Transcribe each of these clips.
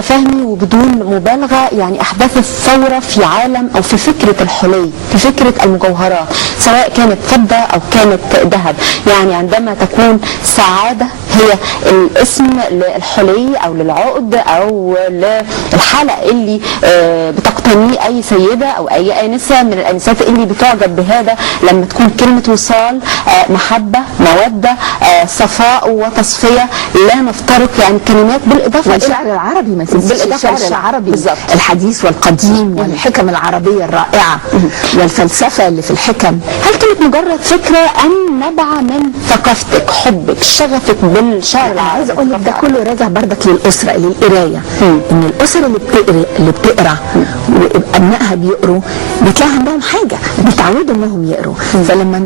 فهمي وبدون مبالغه يعني احدثت ثوره في عالم او في فكره الحلي، في فكره المجوهرات سواء كانت فضه او كانت ذهب. يعني عندما تكون سعاده هي الاسم للحلي او للعقد او للحلق اللي بتقتنيه اي سيده او اي انسه من الانسات اللي بتعجب بهذا، لما تكون كلمه وصال، محبه، موده، صفاء وتصفيه، لا نفترق يعني كلمات. بالاضافه الشعر العربي ما تنسيش الشعر العربي الحديث والقديم والحكم العربيه الرائعه والفلسفه اللي في الحكم. هل كانت مجرد فكره ام نبع من ثقافتك، حبك، شغفك بالشعر العربي؟ عايزه اقول لك ده كله راجع بردك للاسره، للقرايه. ان الاسره اللي بتقرا وابنائها بيقروا بتلاقي عندهم حاجه بيتعودوا انهم يقروا. فلما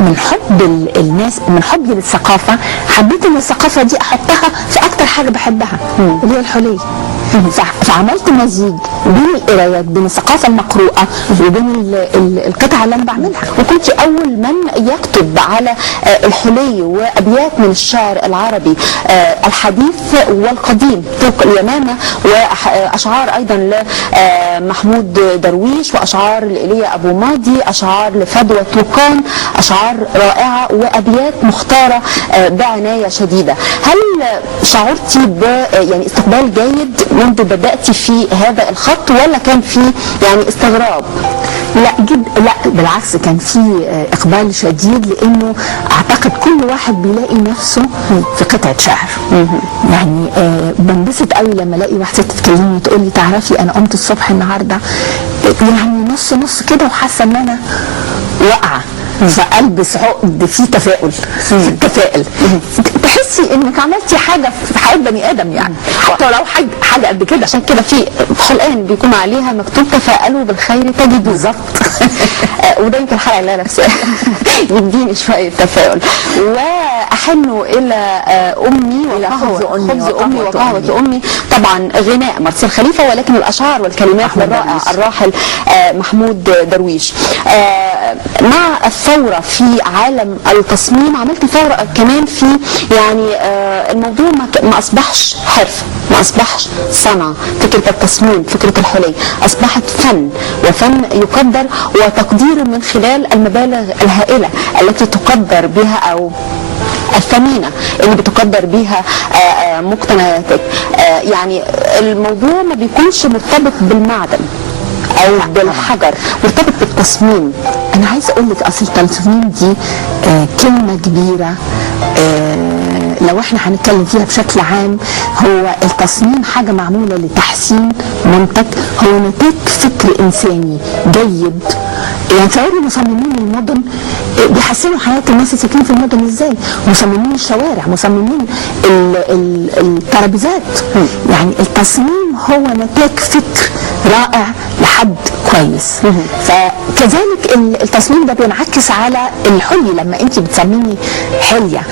من حب الناس، من حبي للثقافه، حبيت ان الثقافه دي احطها في اكتر حاجه بحبها اللي هي الحلي. فعملت مزيج بين القرايات، بين الثقافه المقروءه وبين القطع اللي انا بعملها. وكنت اول من يكتب على الحلي وابيات من الشعر العربي الحديث والقديم، طوق اليمامه، واشعار ايضا لمحمود درويش، واشعار لإيليا ابو ماضي، اشعار لفدوى طوقان، اشعار رائعه وابيات مختاره بعنايه شديده. هل شعرتي ب يعني استقبال جيد منذ بدأتي في هذا الخط، ولا كان في يعني استغراب؟ لا بالعكس، كان في اقبال شديد، لانه اعتقد كل واحد بيلاقي نفسه في قطعه شعر. يعني بنبسط قوي لما الاقي واحده تتكلمني تقول لي تعرفي انا قمت الصبح النهارده يعني نص نص كده وحاسه ان انا واقعه، فالبس عقد في تفاؤل، في التفاؤل. تحسي انك عملتي حاجه في حياه بني ادم، يعني حتى لو حاجه قد كده. عشان كده في خلقان بيكون عليها مكتوب تفاءلوا بالخير تجدوا. بالظبط. وده يمكن الحلقه اللي انا نفسها يديني شويه تفاؤل. واحن الى امي وخبز امي وقهوه امي. طبعا غناء مارسيل خليفه، ولكن الاشعار والكلمات للرائع الراحل محمود درويش. مع الثوره في عالم التصميم عملت ثوره كمان في يعني الموضوع ما اصبحش حرفه، ما اصبحش صنعه. فكره التصميم، فكره الحلي اصبحت فن، وفن يقدر وتقدير من خلال المبالغ الهائله التي تقدر بها او الثمينه اللي بتقدر بيها مقتنياتك. يعني الموضوع ما بيكونش مرتبط بالمعدن او بالحجر، مرتبط بالتصميم. انا عايزه اقول لك اصل التصميم دي كلمه كبيره. لو احنا هنتكلم فيها بشكل عام، هو التصميم حاجه معموله لتحسين منتج، هو نتاج فكر انساني جيد. يعني تصوري مصممين المدن بيحسنوا حياه الناس اللي ساكنين في المدن ازاي، مصممين الشوارع، مصممين الترابيزات. يعني التصميم هو نتاج فكر رائع لحد كويس. فكذلك التصميم ده بينعكس على الحلي. لما انت بتصممي حليه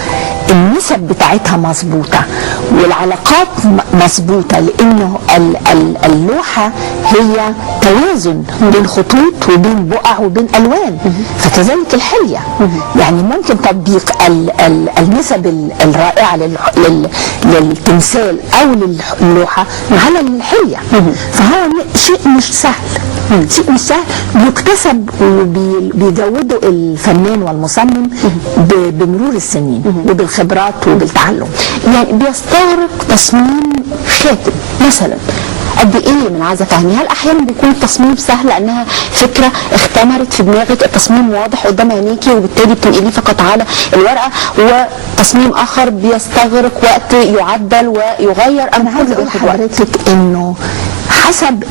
النسب بتاعتها مظبوطه والعلاقات مظبوطه، لانه اللوحه هي توازن بين خطوط وبين بقع وبين الوان. فكذلك الحليه يعني ممكن تطبيق النسب الرائعه للتمثال او للوحه على الحليه. فهو شيء مش سهل، شيء مش سهل بيكتسب وبيجوده الفنان والمصمم بمرور السنين وبالخبرات وبالتعلم. يعني بيستغرق تصميم خاتم مثلا قد ايه من عايزه افهمي؟ هل احيانا بيكون التصميم سهل لانها فكره اختمرت في دماغك، التصميم واضح قدام عينيكي وبالتالي بتنقليه فقط على الورقه، وتصميم اخر بيستغرق وقت يعدل ويغير؟ انا عايزه اقول لحضرتك انه حسب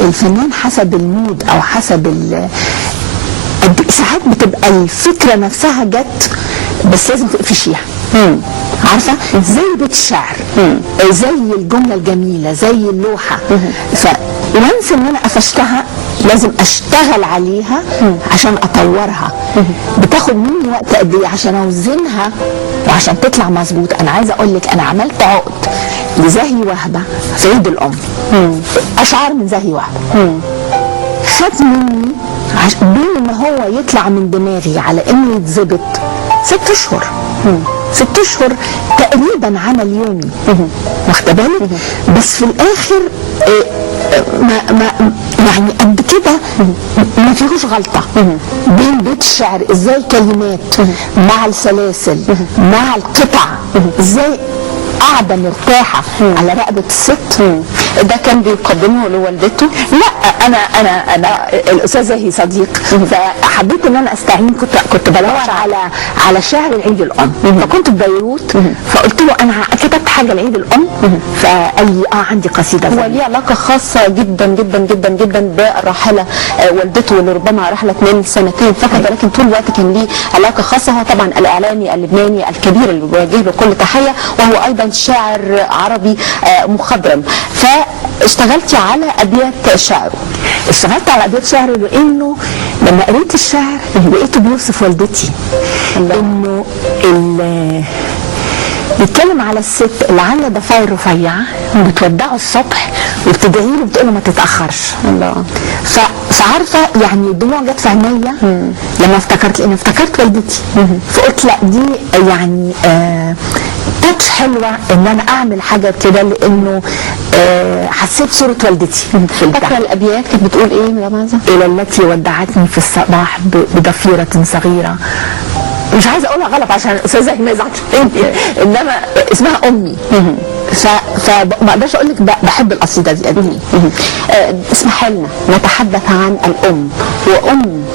الفنان، حسب المود او حسب ساعات بتبقى الفكره نفسها جت بس لازم تقفشيها. عارفه زي بيت الشعر، زي الجمله الجميله، زي اللوحه. فونس ان انا قفشتها لازم اشتغل عليها عشان اطورها. بتاخد مني وقت قد ايه عشان اوزنها وعشان تطلع مظبوط. انا عايزه اقول لك انا عملت عقد لزاهي وهبه في عيد الام، اشعار من زاهي وهبه. خد مني بين ان هو يطلع من دماغي على انه يتظبط 6 اشهر. 6 اشهر تقريبا عمل يومي، واخد واخده بالك؟ بس في الاخر ما يعني قد كده ما فيهوش غلطه بين بيت الشعر، ازاي الكلمات مع السلاسل مع القطع ازاي قاعده مرتاحه على رقبه الست. ده كان بيقدمه لوالدته؟ لا، انا الاستاذه هي صديق، فحبيت ان انا استعين، كنت بدور على شعر العيد الام، فكنت في بيروت، فقلت له انا كتبت حاجه لعيد الام، فقال لي عندي قصيده. هو ليه علاقه خاصه جدا جدا جدا جدا بالراحله والدته، واللي ربما رحلت من سنتين فقط، ولكن طول الوقت كان ليه علاقه خاصه. هو طبعا الاعلامي اللبناني الكبير اللي بوجه له كل تحيه، وهو ايضا شاعر عربي مخضرم. فاشتغلتي على ابيات شعره. اشتغلت على ابيات شعره لانه لما قريت الشعر لقيته بيوصف والدتي، انه بيتكلم على الست اللي عامله ضفاير رفيعه بتودعه الصبح وبتدعي له بتقول له ما تتاخرش. الله. فعارفه يعني الدموع جت في عينيا لما افتكرت والدتي، فقلت لا دي يعني تاتش حلوه ان انا اعمل حاجه كده، لانه حسيت صوره والدتي في البتاع. فاكره الابيات كانت بتقول ايه يا مازة؟ الى التي ودعتني في الصباح بضفيره صغيره، مش عايزه اقولها غلط عشان الاستاذه ما يزعلش مني، انما اسمها امي، فما اقدرش اقول لك بحب القصيده دي قد ايه. اسمح لنا نتحدث عن الام وام